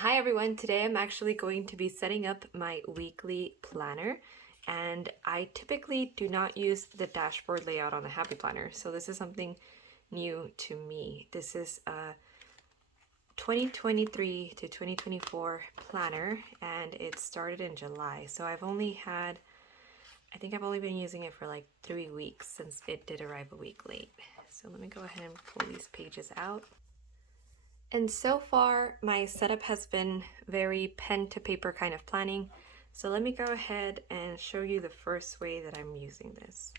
Hi everyone, today I'm actually going to be setting up my weekly planner, and I typically do not use the dashboard layout on the Happy Planner, so this is something new to me. This is a 2023 to 2024 planner and it started in July, so I think I've only been using it for like 3 weeks since it did arrive a week late. So let me go ahead and pull these pages out. And so far, my setup has been very pen to paper kind of planning. So let me go ahead and show you the first way that I'm using this.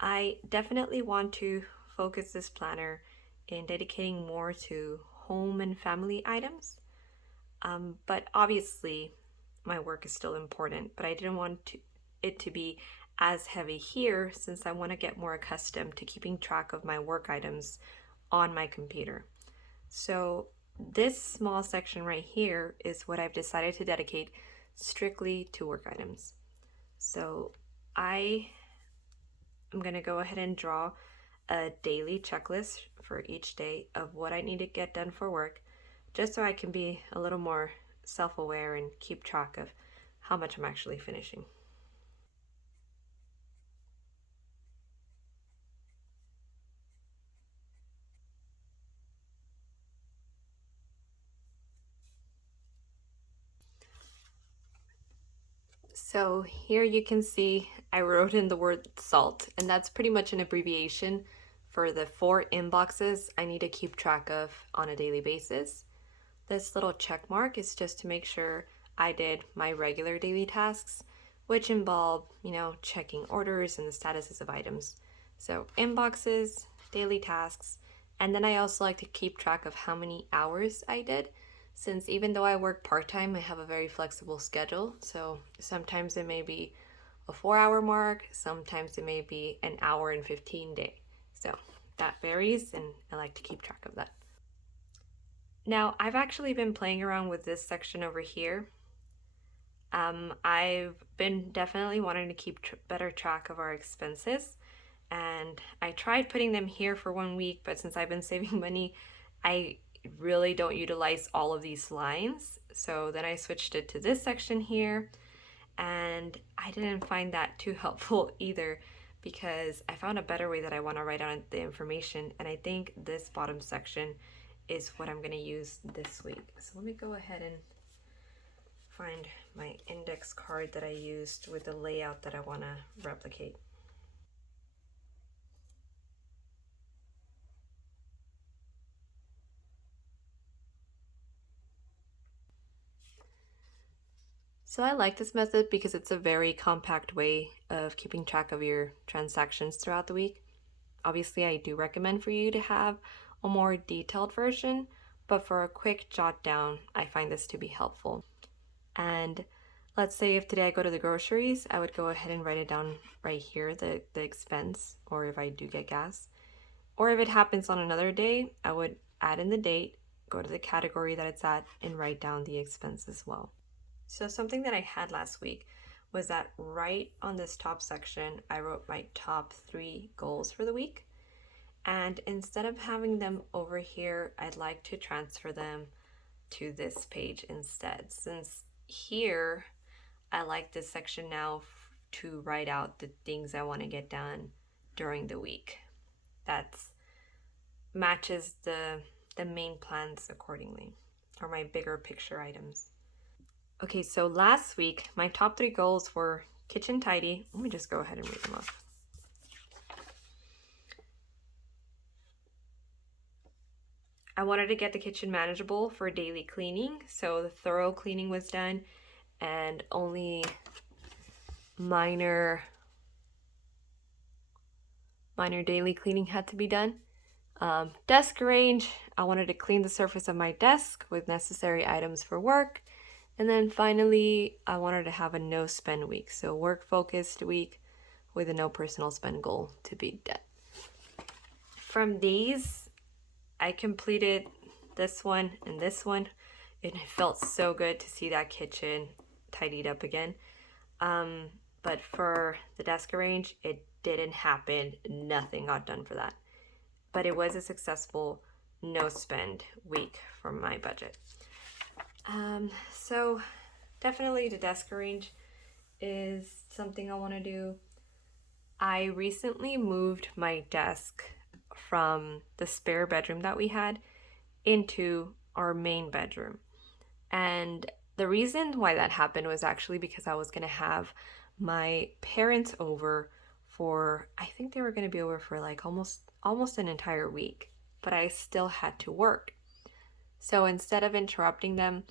I definitely want to focus this planner in dedicating more to home and family items. But obviously, my work is still important, but I didn't want it to be as heavy here since I want to get more accustomed to keeping track of my work items on my computer. So this small section right here is what I've decided to dedicate strictly to work items. So I am going to go ahead and draw a daily checklist for each day of what I need to get done for work, just so I can be a little more self-aware and keep track of how much I'm actually finishing. So here you can see I wrote in the word SALT, and that's pretty much an abbreviation for the 4 inboxes I need to keep track of on a daily basis. This little check mark is just to make sure I did my regular daily tasks, which involve, checking orders and the statuses of items. So inboxes, daily tasks, and then I also like to keep track of how many hours I did, since even though I work part-time, I have a very flexible schedule. So sometimes it may be a 4-hour mark, sometimes it may be an hour and 15 day. So that varies, and I like to keep track of that. Now, I've actually been playing around with this section over here. I've been definitely wanting to keep better track of our expenses, and I tried putting them here for 1 week, but since I've been saving money, I really don't utilize all of these lines. So then I switched it to this section here, and I didn't find that too helpful either, because I found a better way that I want to write down the information, and I think this bottom section is what I'm going to use this week. So let me go ahead and find my index card that I used with the layout that I want to replicate. So I like this method because it's a very compact way of keeping track of your transactions throughout the week. Obviously, I do recommend for you to have a more detailed version, but for a quick jot down, I find this to be helpful. And let's say if today I go to the groceries, I would go ahead and write it down right here, the expense, or if I do get gas. Or if it happens on another day, I would add in the date, go to the category that it's at, and write down the expense as well. So something that I had last week was that right on this top section, I wrote my top 3 goals for the week. And instead of having them over here, I'd like to transfer them to this page instead. Since here, I like this section now to write out the things I want to get done during the week. That matches the main plans accordingly, or my bigger picture items. Okay, so last week, my top 3 goals were kitchen tidy. Let me just go ahead and read them off. I wanted to get the kitchen manageable for daily cleaning, so the thorough cleaning was done and only minor daily cleaning had to be done. Desk arrange, I wanted to clean the surface of my desk with necessary items for work. And then finally, I wanted to have a no spend week, so work focused week with a no personal spend goal to be done. From these, I completed this one and this one, and it felt so good to see that kitchen tidied up again. But for the desk arrange, it didn't happen. Nothing got done for that. But it was a successful no spend week for my budget. So definitely the desk arrange is something I want to do. I recently moved my desk from the spare bedroom that we had into our main bedroom. And the reason why that happened was actually because I was going to have my parents over for, I think they were going to be over for like almost an entire week, but I still had to work. So instead of interrupting them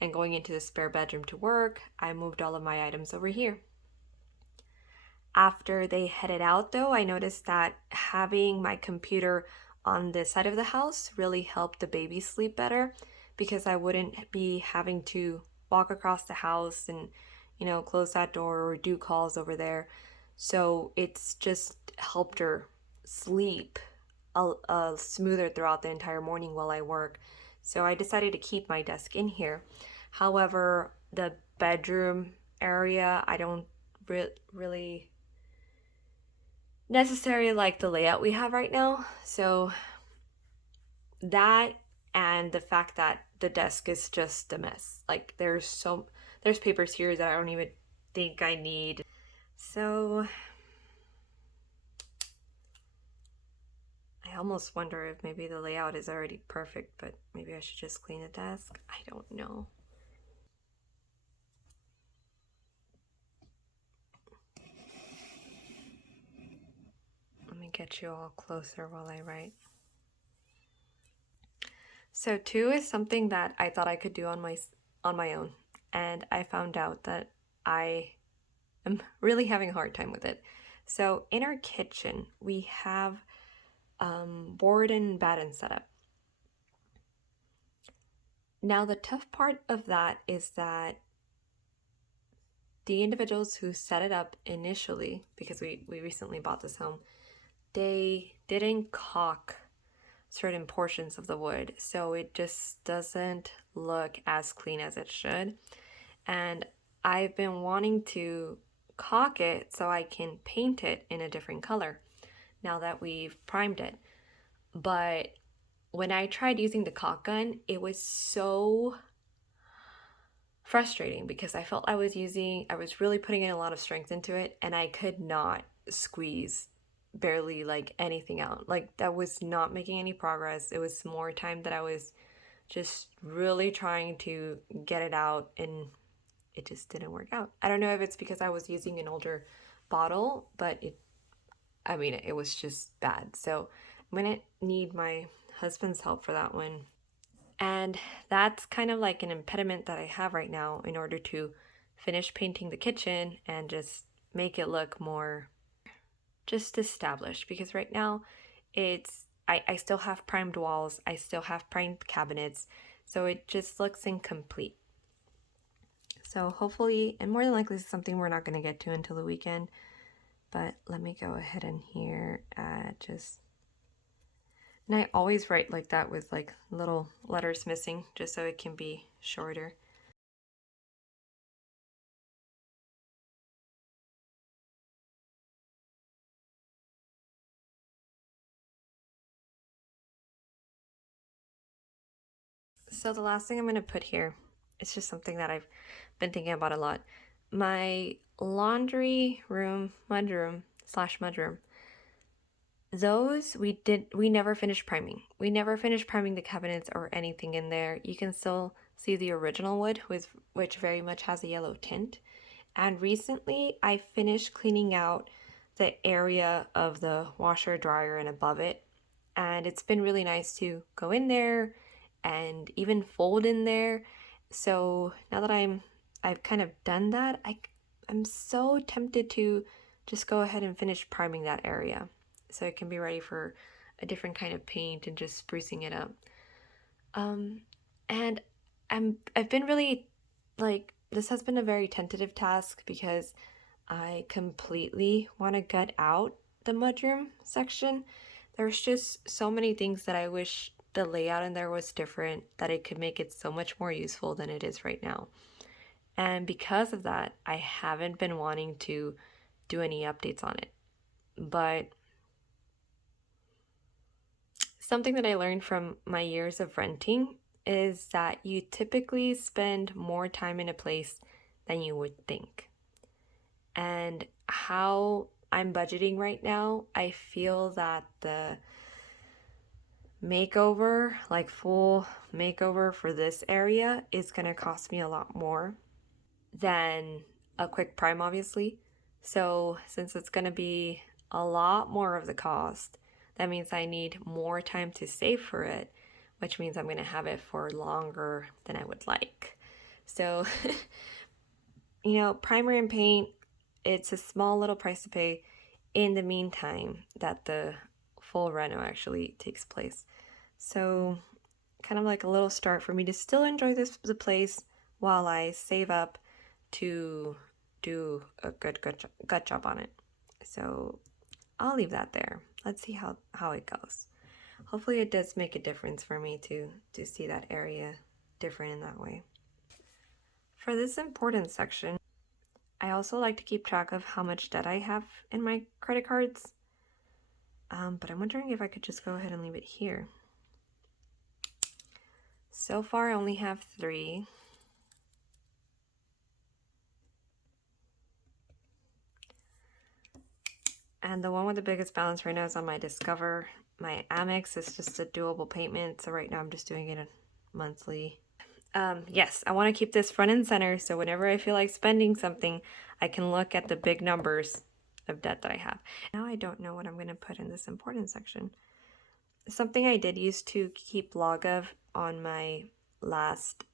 and going into the spare bedroom to work, I moved all of my items over here. After they headed out, though, I noticed that having my computer on this side of the house really helped the baby sleep better because I wouldn't be having to walk across the house and, close that door or do calls over there. So it's just helped her sleep smoother throughout the entire morning while I work. So I decided to keep my desk in here. However, the bedroom area, I don't really necessarily like the layout we have right now. So that and the fact that the desk is just a mess. Like there's papers here that I don't even think I need. So I almost wonder if maybe the layout is already perfect, but maybe I should just clean the desk. I don't know. Let me get you all closer while I write. So 2 is something that I thought I could do on my own, and I found out that I am really having a hard time with it. So in our kitchen, we have board and batten set up. Now the tough part of that is that the individuals who set it up initially, because we recently bought this home, they didn't caulk certain portions of the wood, so it just doesn't look as clean as it should. And I've been wanting to caulk it so I can paint it in a different color now that we've primed it. But when I tried using the caulk gun, it was so frustrating because I felt I was really putting in a lot of strength into it and I could not squeeze barely like anything out. Like that was not making any progress. It was more time that I was just really trying to get it out and it just didn't work out. I don't know if it's because I was using an older bottle, but it was just bad. So I'm gonna need my husband's help for that one. And that's kind of like an impediment that I have right now in order to finish painting the kitchen and just make it look more just established. Because right now I still have primed walls, I still have primed cabinets, so it just looks incomplete. So hopefully, and more than likely, this is something we're not going to get to until the weekend. But let me go ahead and here and I always write like that with like little letters missing just so it can be shorter. So the last thing I'm going to put here, it's just something that I've been thinking about a lot. My laundry room, mudroom/mudroom. Those we never finished priming. We never finished priming the cabinets or anything in there. You can still see the original wood which very much has a yellow tint. And recently I finished cleaning out the area of the washer dryer and above it. And it's been really nice to go in there and even fold in there. So now that I've kind of done that, I'm so tempted to just go ahead and finish priming that area so it can be ready for a different kind of paint and just sprucing it up. And I've been really like this has been a very tentative task because I completely want to gut out the mudroom section. There's just so many things that I wish the layout in there was different, that it could make it so much more useful than it is right now. And because of that, I haven't been wanting to do any updates on it. But something that I learned from my years of renting is that you typically spend more time in a place than you would think. And how I'm budgeting right now, I feel that the makeover, like full makeover for this area, is going to cost me a lot more than a quick prime, obviously. So, since it's going to be a lot more of the cost, that means I need more time to save for it, which means I'm going to have it for longer than I would like. So, primer and paint, it's a small little price to pay in the meantime that the full reno actually takes place. So, kind of like a little start for me to still enjoy the place while I save up to do a gut job on it. So I'll leave that there. Let's see how it goes. Hopefully it does make a difference for me to see that area different in that way. For this important section, I also like to keep track of how much debt I have in my credit cards. But I'm wondering if I could just go ahead and leave it here. So far I only have 3. And the one with the biggest balance right now is on my Discover. My Amex is just a doable payment, so right now I'm just doing it monthly. Yes, I want to keep this front and center, so whenever I feel like spending something, I can look at the big numbers of debt that I have. Now I don't know what I'm going to put in this important section. Something I did used to keep log of on my last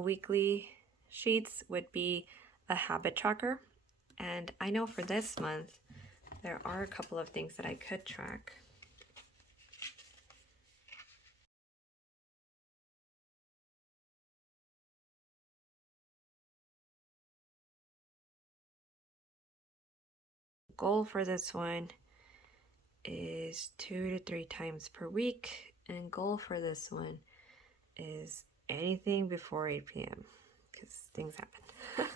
weekly sheets would be a habit tracker. And I know for this month, there are a couple of things that I could track. Goal for this one is 2 to 3 times per week, and goal for this one is anything before 8 p.m. because things happen.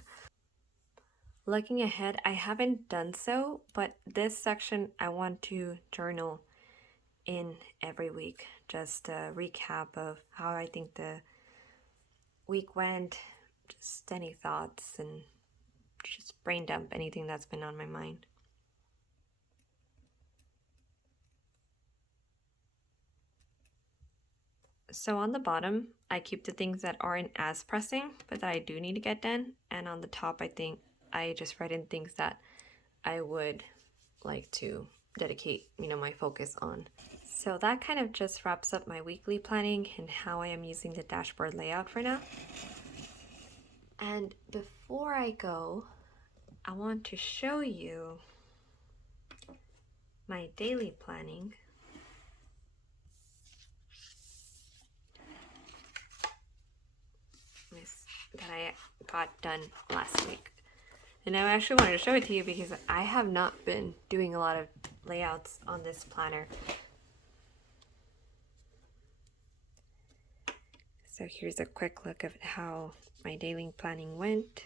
Looking ahead, I haven't done so, but this section I want to journal in every week. Just a recap of how I think the week went, just any thoughts, and just brain dump anything that's been on my mind. So on the bottom, I keep the things that aren't as pressing, but that I do need to get done. And on the top, I think I just write in things that I would like to dedicate, my focus on. So that kind of just wraps up my weekly planning and how I am using the dashboard layout for now. And before I go, I want to show you my daily planning. That I got done last week. And I actually wanted to show it to you because I have not been doing a lot of layouts on this planner. So here's a quick look of how my daily planning went.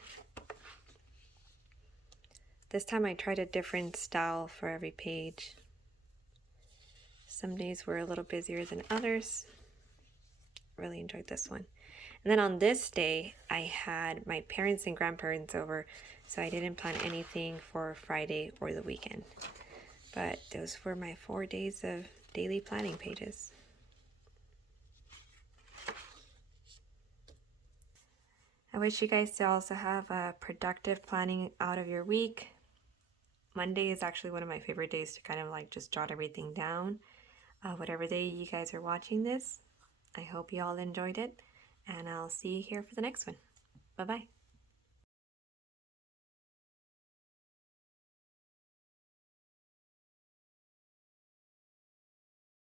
This time I tried a different style for every page. Some days were a little busier than others. Really enjoyed this one. And then on this day, I had my parents and grandparents over, so I didn't plan anything for Friday or the weekend. But those were my 4 days of daily planning pages. I wish you guys to also have a productive planning out of your week. Monday is actually one of my favorite days to kind of like just jot everything down. Whatever day you guys are watching this, I hope you all enjoyed it. And I'll see you here for the next one. Bye-bye.